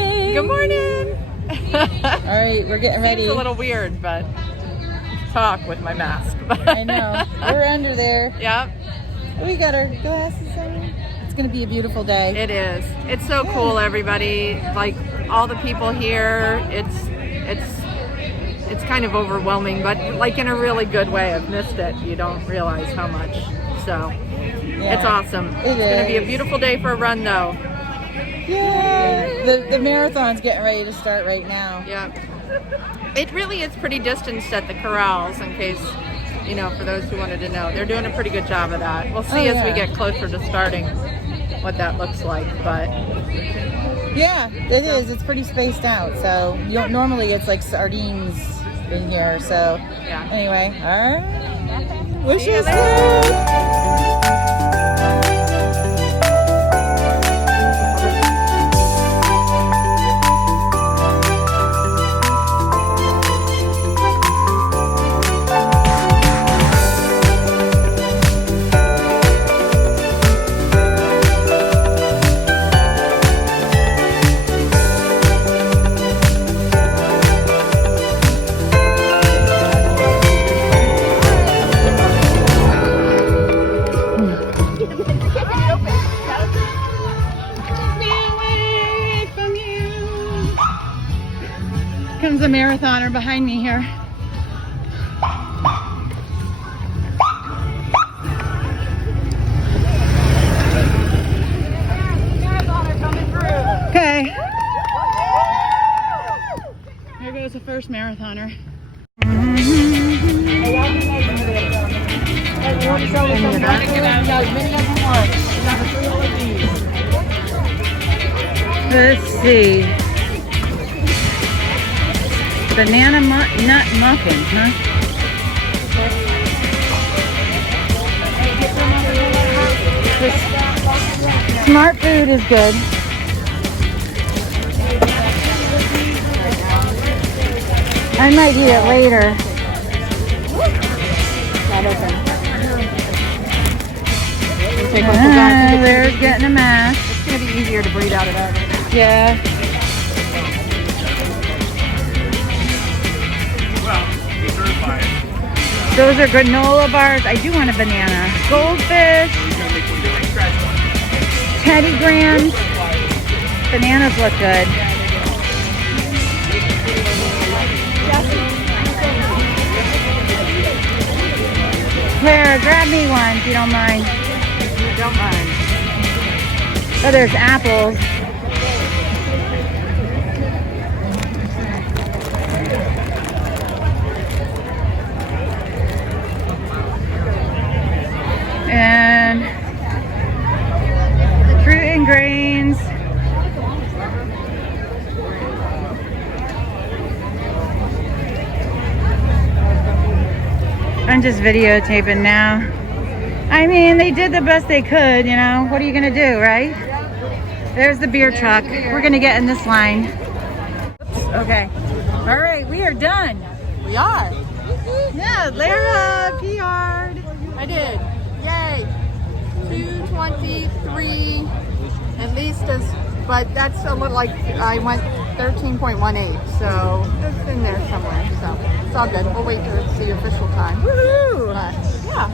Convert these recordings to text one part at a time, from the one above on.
morning. Good morning. All right, we're getting ready. It's a little weird, but talk with my mask. I know. We're under there. Yep. We got our glasses on. It's going to be a beautiful day. It is. It's so cool, everybody. Like all the people here. It's kind of overwhelming, but like in a really good way. I've missed it. You don't realize how much. So it's awesome. It's going to be a beautiful day for a run, though. Yeah. The marathon's getting ready to start right now. Yeah. It really is pretty distanced at the corrals, in case, you know, for those who wanted to know. They're doing a pretty good job of that. We'll see as we get closer to starting what that looks like, but... Yeah, it is. It's pretty spaced out, so normally it's like sardines in here, so... Yeah. Anyway, all right. Wish us comes a marathoner behind me here. Okay. Here goes the first marathoner. Let's see. Banana nut muffins, huh? This smart food is good. I might eat it later. Not open. There's getting a mask. It's going to be easier to breathe out of that. Yeah. Those are granola bars. I do want a banana. Goldfish. Teddy Grahams. Bananas look good. Lara, grab me one if you don't mind. Don't mind. Oh, there's apples. And fruit and grains. I'm just videotaping now. I mean, they did the best they could, you know. What are you gonna do, right? There's the beer truck. We're gonna get in this line. Oops, okay. All right, we are done. We are. Yeah, Lara PR'd. I did. Yay. 2:23, at least but that's a little like I went 13.18, so it's in there somewhere. So it's all good. We'll wait to see your official time. Woohoo! But yeah,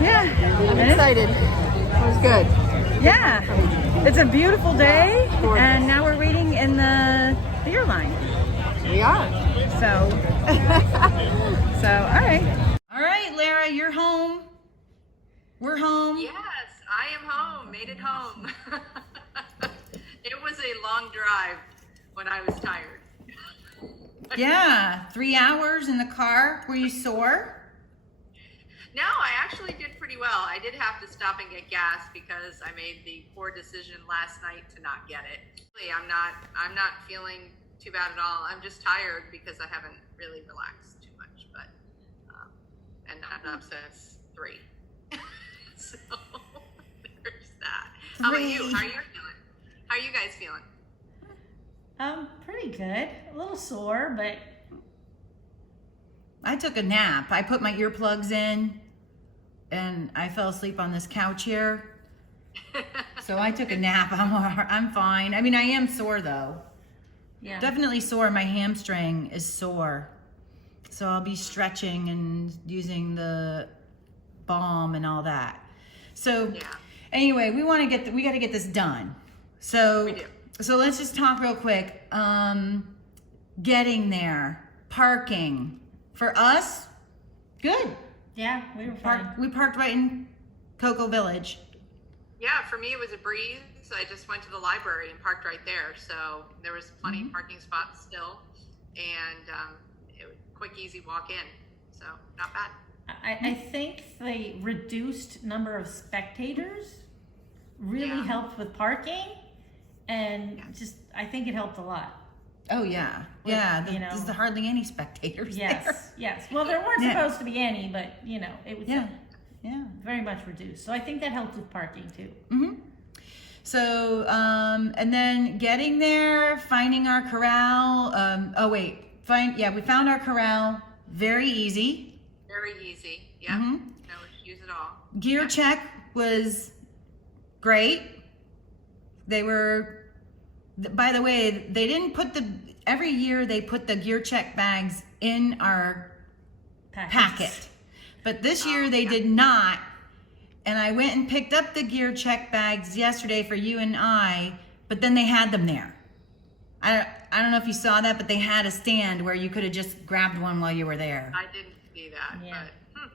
Yeah, I'm excited. It was good. Yeah, it's a beautiful day, and now we're waiting in the beer line. We are. So, all right. All right, Lara, you're home. We're home. Yes, I am home. Made it home. It was a long drive when I was tired. Yeah, 3 hours in the car. Were you sore? No, I actually did pretty well. I did have to stop and get gas because I made the poor decision last night to not get it. Really, I'm not feeling too bad at all. I'm just tired because I haven't really relaxed too much, but and I'm up since 3. So there's that. How about you? How are you feeling? How are you guys feeling? Pretty good. A little sore, but I took a nap. I put my earplugs in and I fell asleep on this couch here. So I took a nap. I'm fine. I mean, I am sore though. Yeah. Definitely sore. My hamstring is sore. So I'll be stretching and using the balm and all that. So anyway, we got to get this done. So, so let's just talk real quick. Getting there, parking for us, good. Yeah, we were fine. We parked right in Cocoa Village. Yeah, for me it was a breeze. I just went to the library and parked right there. So there was plenty of parking spots still, and it was quick, easy walk in. So not bad. I think the reduced number of spectators really helped with parking, and just I think it helped a lot. Oh yeah, With, there's hardly any spectators there. Yes. Well, there weren't supposed to be any, but it was very much reduced. So I think that helped with parking too. Mm-hmm. So and then getting there, finding our corral. We found our corral. Very easy. Very easy. Yeah. No issues at all. Gear check was great. They were. By the way, they didn't put every year they put the gear check bags in our packet. But this year they did not. And I went and picked up the gear check bags yesterday for you and I, but then they had them there. I don't know if you saw that, but they had a stand where you could have just grabbed one while you were there. I didn't see that, but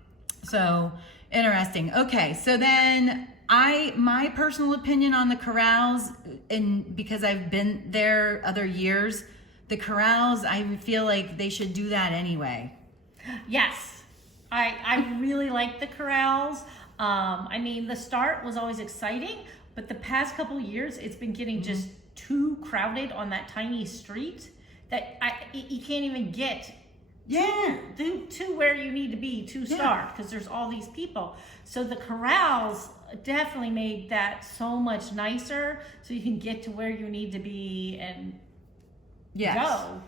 So interesting. Okay, so then my personal opinion on the corrals, and because I've been there other years, the corrals, I feel like they should do that anyway. Yes, I really like the corrals. I mean, the start was always exciting, but the past couple of years, it's been getting just too crowded on that tiny street that you can't even get to where you need to be to start because there's all these people. So the corrals definitely made that so much nicer, so you can get to where you need to be and go.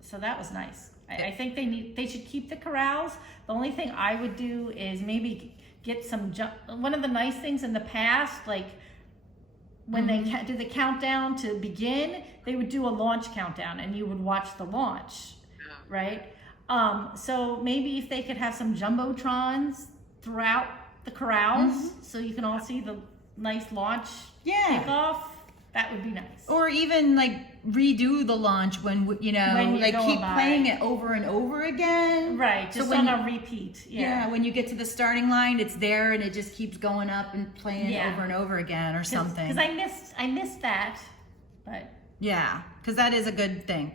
So that was nice. I think they should keep the corrals. The only thing I would do is maybe get some one of the nice things in the past, like when they do the countdown to begin, they would do a launch countdown and you would watch the launch, right? So maybe if they could have some jumbotrons throughout the corrals, so you can all see the nice launch kickoff, that would be nice. Or even like redo the launch when like keep playing it over and over again. Right, just on a repeat. Yeah, when you get to the starting line, it's there and it just keeps going up and playing over and over again or something. Because I missed that, but yeah, because that is a good thing.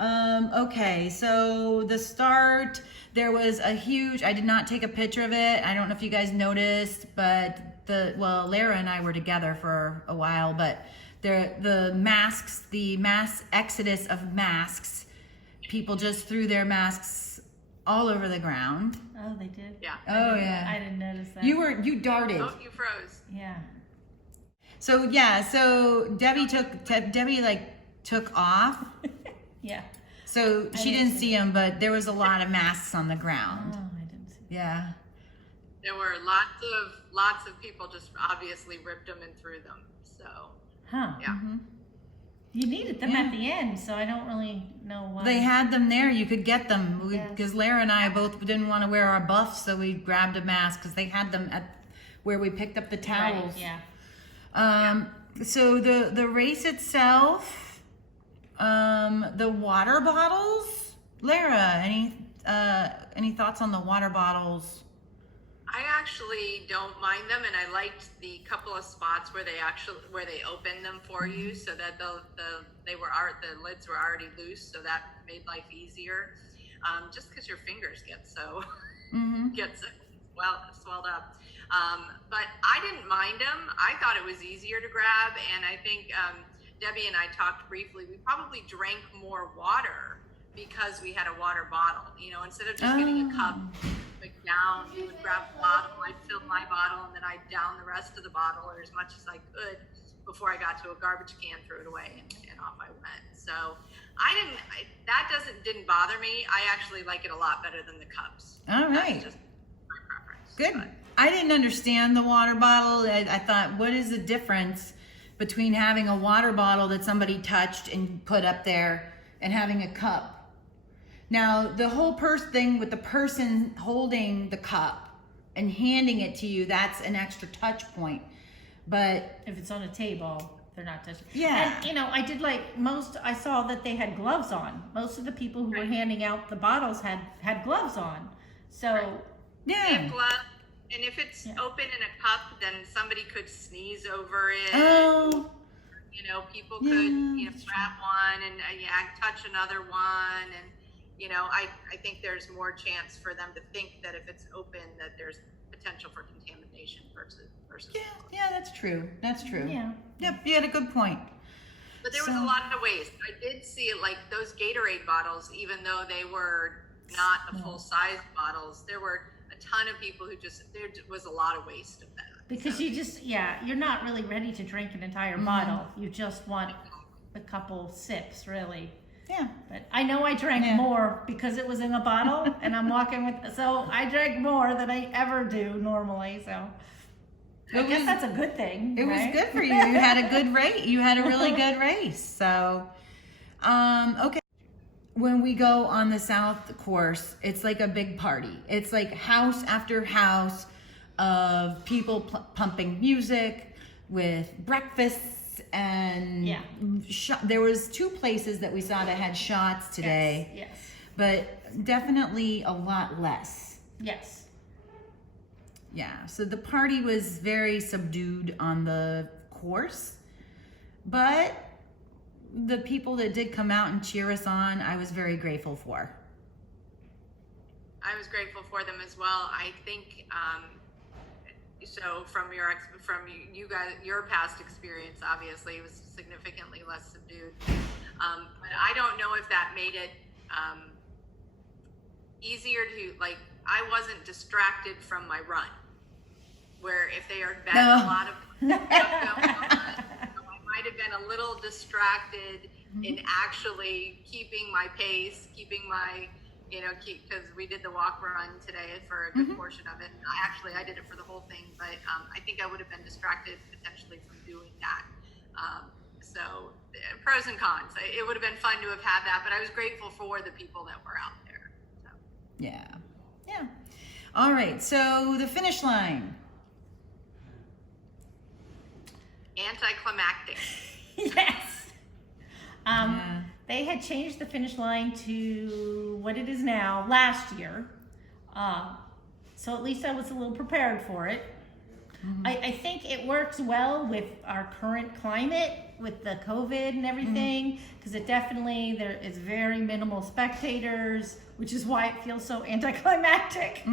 Okay, so the start, there was a huge, I did not take a picture of it. I don't know if you guys noticed, but Lara and I were together for a while, but the masks, the mass exodus of masks, people just threw their masks all over the ground. Oh, they did? Yeah. I didn't notice that. You darted. Oh, you froze. Yeah. So Debbie took off. Yeah. So she didn't see them, but there was a lot of masks on the ground. Oh, I didn't see that. Yeah. There were lots of people just obviously ripped them and threw them. So. Huh. Yeah. You needed them at the end, so I don't really know why. They had them there. You could get them because Lara and I both didn't want to wear our buffs, so we grabbed a mask because they had them at where we picked up the towels. Right, yeah. So the race itself, the water bottles. Lara, any thoughts on the water bottles? I actually don't mind them, and I liked the couple of spots where they opened them for you, so that the lids were already loose, so that made life easier. Just because your fingers get so swelled up. But I didn't mind them. I thought it was easier to grab, and I think Debbie and I talked briefly. We probably drank more water because we had a water bottle. Instead of just getting a cup. Down, you would grab the bottle, I'd fill my bottle, and then I'd down the rest of the bottle, or as much as I could, before I got to a garbage can, threw it away, and off I went. So that didn't bother me. I actually like it a lot better than the cups. All right. That's just my preference. Good. But I didn't understand the water bottle. I thought, what is the difference between having a water bottle that somebody touched and put up there and having a cup. Now, the whole thing with the person holding the cup and handing it to you, that's an extra touch point. But if it's on a table, they're not touching. Yeah. And, you know, I did like I saw that they had gloves on. Most of the people who were handing out the bottles had gloves on. So, yeah. Gloves. And if it's open in a cup, then somebody could sneeze over it. Oh. You know, people could, you know, grab one and touch another one. And, you know, I think there's more chance for them to think that if it's open that there's potential for contamination versus. Yeah, that's true. That's true. Yeah. Yep, you had a good point. But there was a lot of waste. I did see it, like those Gatorade bottles, even though they were not the full size bottles, there were a ton of people who there was a lot of waste of that. Because you're not really ready to drink an entire bottle. You just want a couple sips, really. Yeah. But I know I drank more because it was in a bottle and I'm walking so I drank more than I ever do normally, so. I guess that's a good thing. It was good for you. You had a good race. You had a really good race. So, okay. When we go on the South course, it's like a big party. It's like house after house of people pumping music with breakfasts and there was 2 places that we saw that had shots today. Yes. But definitely a lot less. Yes. Yeah, so the party was very subdued on the course, but the people that did come out and cheer us on, I was very grateful for. I was grateful for them as well. I think, so from you guys, your past experience, obviously, it was significantly less subdued. But I don't know if that made it easier to, like, I wasn't distracted from my run. Where if they are been a lot of going on, I might have been a little distracted in actually keeping my pace, keeping my, you know, because we did the walk run today for a good portion of it. I did it for the whole thing, but I think I would have been distracted potentially from doing that. So pros and cons. It would have been fun to have had that, but I was grateful for the people that were out there. So. Yeah. All right, so the finish line. Anticlimactic. Yes. They had changed the finish line to what it is now last year. So at least I was a little prepared for it. I think it works well with our current climate, with the COVID and everything, because it definitely, there is very minimal spectators, which is why it feels so anticlimactic.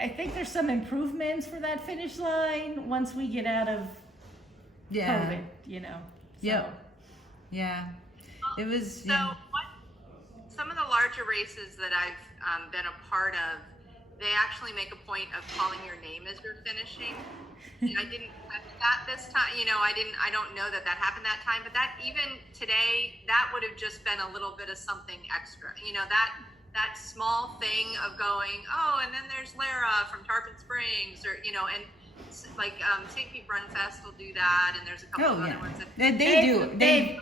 I think there's some improvements for that finish line once we get out of COVID, you know. So. Yeah. It was. So some of the larger races that I've been a part of, they actually make a point of calling your name as you're finishing. And I didn't catch that this time. You know, I don't know that happened that time, but that even today, that would have just been a little bit of something extra. You know, that small thing of going, oh, and then there's Lara from Tarpon Springs, or, you know, and like St. Pete Run Fest will do that, and there's a couple of other ones that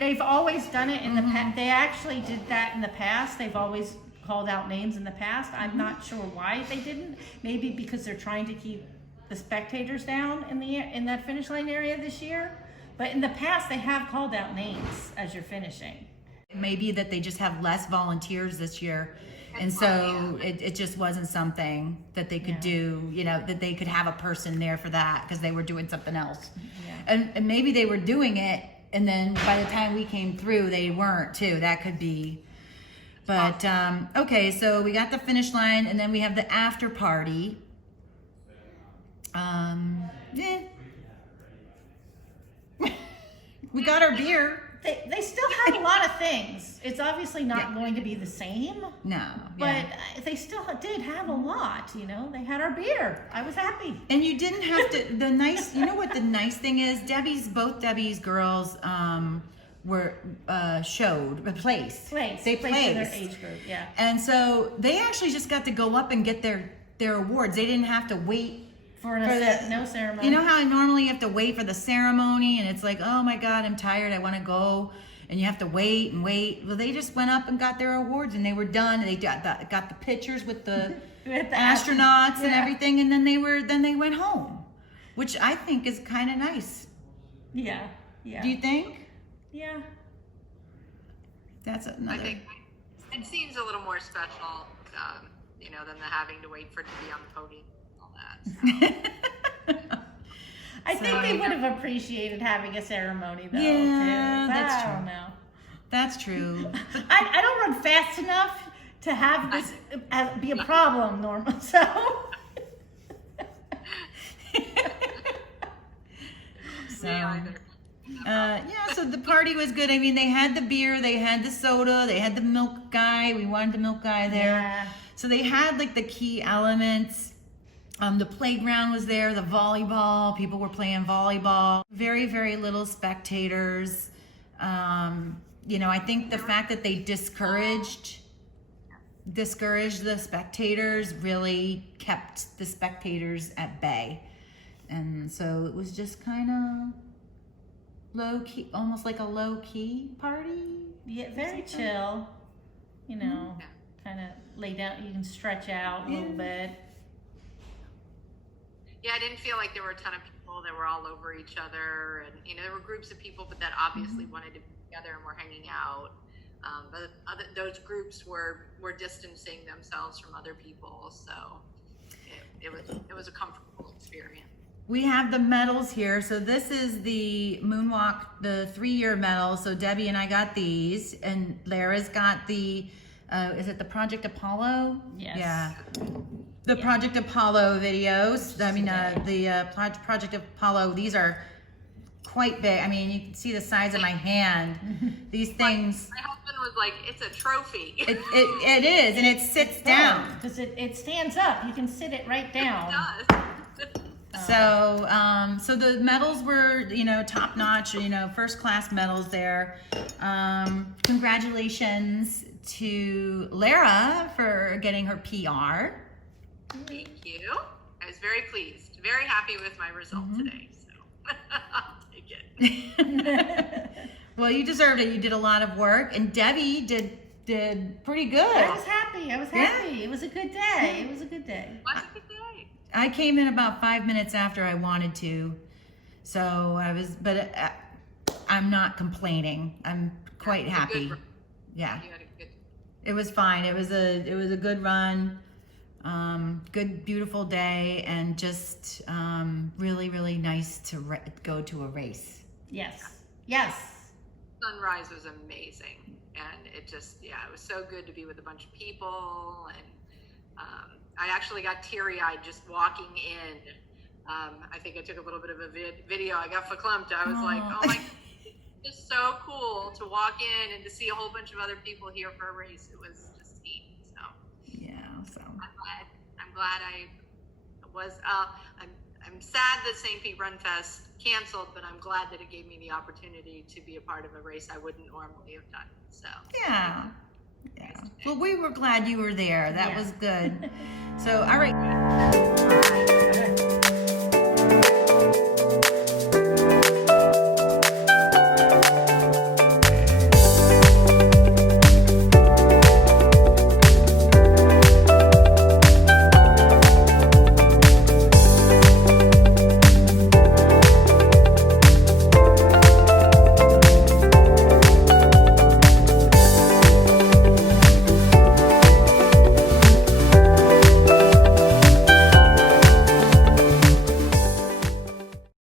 they've always done it in the past. They actually did that in the past. They've always called out names in the past. I'm not sure why they didn't. Maybe because they're trying to keep the spectators down in that finish line area this year. But in the past, they have called out names as you're finishing. Maybe that they just have less volunteers this year. And so it just wasn't something that they could do, you know, that they could have a person there for that because they were doing something else. Yeah. And maybe they were doing it, and then by the time we came through, they weren't too. That could be. But, okay, so we got the finish line, and then we have the after party. We got our beer. They still had a lot of things. It's obviously not going to be the same. No. But they still did have a lot, you know. They had our beer. I was happy. And you didn't have to, you know what the nice thing is? Both Debbie's girls were showed a place. They placed in their age group, And so they actually just got to go up and get their awards. They didn't have to wait For no ceremony. You know how normally you have to wait for the ceremony and it's like, oh my God, I'm tired, I want to go. And you have to wait and wait. Well, they just went up and got their awards and they were done. And they got the pictures with the, astronauts and everything. And then they went home, which I think is kind of nice. Yeah. Yeah. Do you think? Yeah. That's another. I think it seems a little more special, you know, than the having to wait for it to be on the podium and all that. So. I think they would have appreciated having a ceremony, though. Yeah, too. that's true. I don't know. That's true. I don't run fast enough to have this be a problem, Norma. So. So the party was good. I mean, they had the beer, they had the soda, they had the milk guy. We wanted the milk guy there. Yeah. So they had like the key elements. The playground was there, the volleyball, people were playing volleyball. Very, very little spectators. You know, I think the fact that they discouraged the spectators really kept the spectators at bay. And so it was just kind of low key, almost like a low key party. Yeah, very chill. You know, kind of lay down, you can stretch out a little bit. Yeah, I didn't feel like there were a ton of people that were all over each other, and you know, there were groups of people, but that obviously wanted to be together and were hanging out. But those groups were distancing themselves from other people, so it was a comfortable experience. We have the medals here. So this is the moonwalk, the 3-year medal. So Debbie and I got these, and Lara's got the. Is it the Project Apollo? Yes. Yeah. The Project Apollo videos. I mean, the Project Apollo, these are quite big. I mean, you can see the size of my hand. These things. My husband was like, it's a trophy. It is, and it sits down. Because it stands up. You can sit it right down. It does. So, so the medals were, you know, top notch, you know, first class medals there. Congratulations to Lara for getting her PR. Thank you. I was very pleased, very happy with my result today. So I'll take it. Well, you deserved it. You did a lot of work, and Debbie did pretty good. I was happy. Yeah. It was a good day. It was a good day. It was a good day. I came in about 5 minutes after I wanted to, so I was, but I'm not complaining. I'm quite happy. Yeah. You had a good. It was fine. It was a good run, good beautiful day, and just really, really nice to go to a race. Yes. Yes. Sunrise was amazing, and it just it was so good to be with a bunch of people, and I actually got teary-eyed just walking in. I think I took a little bit of a video. I got verklempt. I was like, oh my. Just so cool to walk in and to see a whole bunch of other people here for a race. It was just neat. So So I'm glad I was. I'm sad that St. Pete Run Fest canceled, but I'm glad that it gave me the opportunity to be a part of a race I wouldn't normally have done. So yeah. Well, we were glad you were there. That was good. So all right.